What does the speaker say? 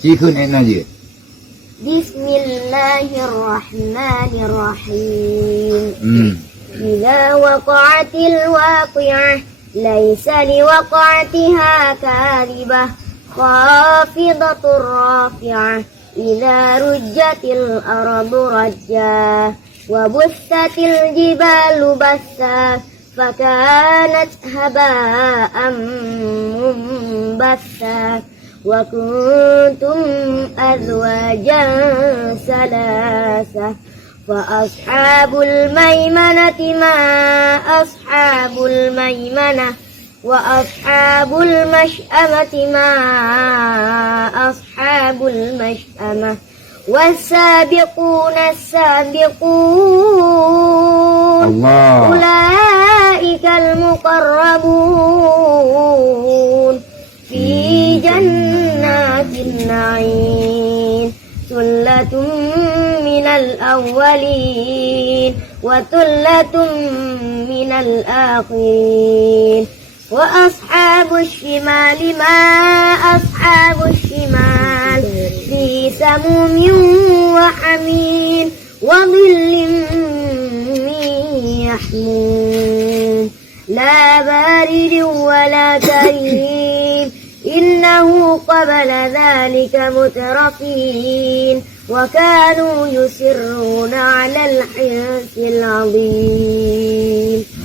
ชี้ขึ้นให้หน่อยดิ بسم الله الرحمن الرحيم إذا وقعت الواقعة ليس لوقعتها كاذبة خافضة رافعة إذا رجت الأرض رجا وبثت الجبال بثا فكانت هباء منبثا وكنتم أزواجا ثلاثة فأصحاب الميمنة ما أصحاب الميمنة وأصحاب المشأمة ما أصحاب المشأمة والسابقون السابقون أولئك المقربون في جنات النعيم ثلة من الأولين وثلة من الآخرين وأصحاب الشمال ما أصحاب الشمال في سموم وحميم وظل من يحموم لا بارد ولا كريم إنه قبل ذلك مترفين وكانوا يصرون على الحنث العظيم